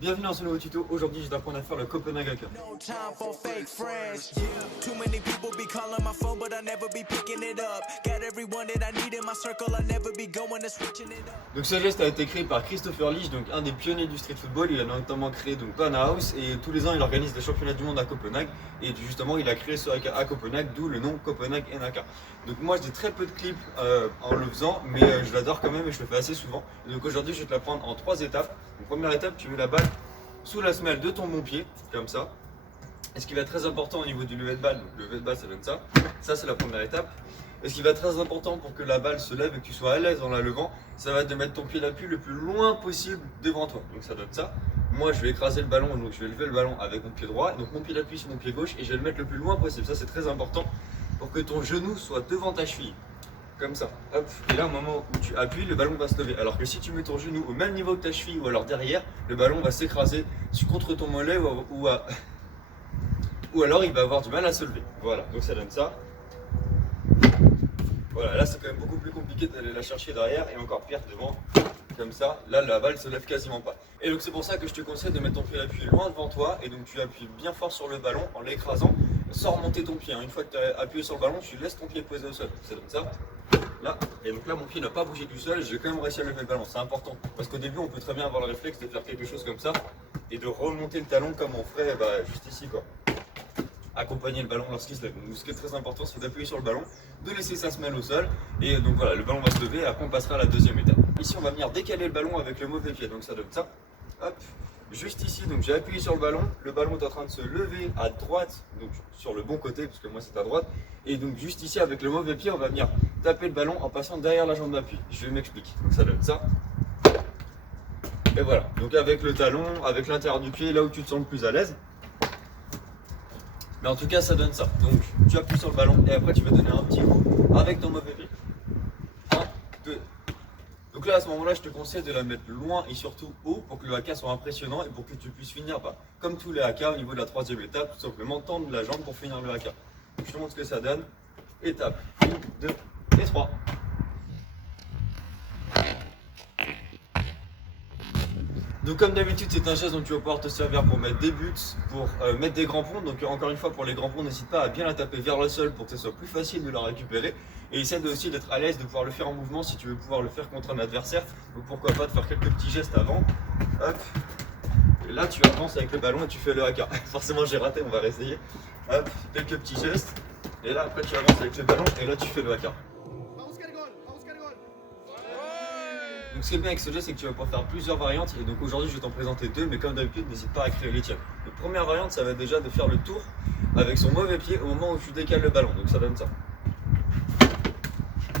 Bienvenue dans ce nouveau tuto. Aujourd'hui, je vais apprendre à faire le Copenhague Haka. Donc ce geste a été créé par Christopher Lich, donc un des pionniers du street football. Il a notamment créé donc House et tous les ans il organise des championnats du monde à Copenhague. Et justement, il a créé ce haka à Copenhague, d'où le nom Copenhague Haka. Donc moi, j'ai très peu de clips en le faisant, mais je l'adore quand même et je le fais assez souvent. Et donc aujourd'hui, je vais te l'apprendre en 3 étapes. Donc, première étape, tu mets la balle sous la semelle de ton bon pied, comme ça. Et ce qui va être très important au niveau du lever de balle, donc le lever de balle ça donne ça. Ça c'est la première étape. Et ce qui va être très important pour que la balle se lève et que tu sois à l'aise en la levant, ça va être de mettre ton pied d'appui le plus loin possible devant toi. Donc ça donne ça. Moi je vais écraser le ballon, donc je vais lever le ballon avec mon pied droit. Donc mon pied d'appui sur mon pied gauche et je vais le mettre le plus loin possible. Ça c'est très important pour que ton genou soit devant ta cheville. Comme ça, hop, et là au moment où tu appuies, le ballon va se lever. Alors que si tu mets ton genou au même niveau que ta cheville ou alors derrière, le ballon va s'écraser contre ton mollet ou alors il va avoir du mal à se lever. Voilà, donc ça donne ça. Voilà, là c'est quand même beaucoup plus compliqué d'aller la chercher derrière et encore pire devant. Comme ça, là la balle se lève quasiment pas. Et donc c'est pour ça que je te conseille de mettre ton pied d'appui loin devant toi et donc tu appuies bien fort sur le ballon en l'écrasant sans remonter ton pied. Une fois que tu as appuyé sur le ballon, tu laisses ton pied posé au sol. Ça donne ça. Là, et donc là mon pied n'a pas bougé du sol, j'ai quand même réussi à lever le ballon, c'est important. Parce qu'au début on peut très bien avoir le réflexe de faire quelque chose comme ça et de remonter le talon comme on ferait juste ici quoi. Accompagner le ballon lorsqu'il se lève. Donc ce qui est très important c'est d'appuyer sur le ballon, de laisser sa semelle au sol et donc voilà, le ballon va se lever et après on passera à la deuxième étape. Ici on va venir décaler le ballon avec le mauvais pied, donc ça donne ça. Hop, juste ici, donc j'ai appuyé sur le ballon est en train de se lever à droite, donc sur le bon côté, parce que moi c'est à droite, et donc juste ici avec le mauvais pied, on va venir taper le ballon en passant derrière la jambe d'appui. Je m'explique, donc ça donne ça. Et voilà, donc avec le talon, avec l'intérieur du pied, là où tu te sens le plus à l'aise. Mais en tout cas ça donne ça, donc tu appuies sur le ballon et après tu vas donner un petit coup avec ton mauvais pied. 1, 2. Donc là à ce moment-là je te conseille de la mettre loin et surtout haut pour que le haka soit impressionnant et pour que tu puisses finir comme tous les hakas au niveau de la troisième étape, tout simplement tendre la jambe pour finir le haka. Donc je te montre ce que ça donne. Étape 1, 2 et 3. Donc comme d'habitude c'est un geste dont tu vas pouvoir te servir pour mettre des buts, pour mettre des crampons. Donc encore une fois pour les crampons n'hésite pas à bien la taper vers le sol pour que ce soit plus facile de la récupérer. Et essaie aussi d'être à l'aise, de pouvoir le faire en mouvement si tu veux pouvoir le faire contre un adversaire. Donc pourquoi pas de faire quelques petits gestes avant. Hop. Et là tu avances avec le ballon et tu fais le haka. Forcément j'ai raté, on va réessayer. Hop, quelques petits gestes. Et là après tu avances avec le ballon et là tu fais le haka. Donc ce qui est bien avec ce geste c'est que tu vas pouvoir faire plusieurs variantes et donc aujourd'hui je vais t'en présenter 2 mais comme d'habitude n'hésite pas à créer les tiennes. Donc première variante ça va être déjà de faire le tour avec son mauvais pied au moment où tu décales le ballon, donc ça donne ça.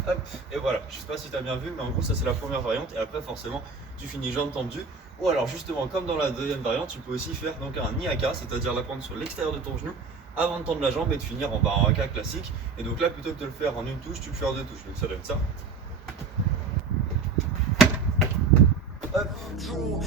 Hop, et voilà, je sais pas si tu as bien vu mais en gros ça c'est la première variante et après forcément tu finis jambes tendues. Ou alors justement comme dans la deuxième variante tu peux aussi faire donc un haka, c'est-à-dire la prendre sur l'extérieur de ton genou avant de tendre la jambe et de finir en haka classique. Et donc là plutôt que de le faire en une touche tu le fais en 2 touches, donc ça donne ça.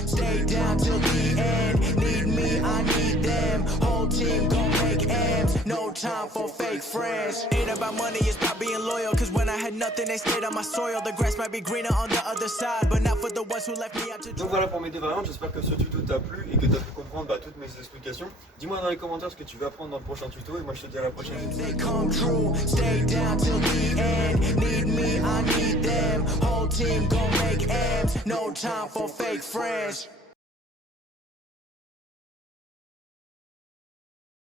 Stay down till the end. Need me, I need them. Whole team gon' make ends. No time for fake friends. Ain't about money, it's about being loyal. Cause when I had nothing, they stayed on my soil. The grass might be greener on the other side, but not for the ones who left me out to dry. Donc voilà pour mes 2 variantes. J'espère que ce tuto t'a plu et que t'as pu comprendre toutes mes explications. Dis-moi dans les commentaires ce que tu veux apprendre dans le prochain tuto et moi je te dis à la prochaine. They come true. Stay down till the end. Need me, I need them. Whole team gon' make ends. No time for fake friends.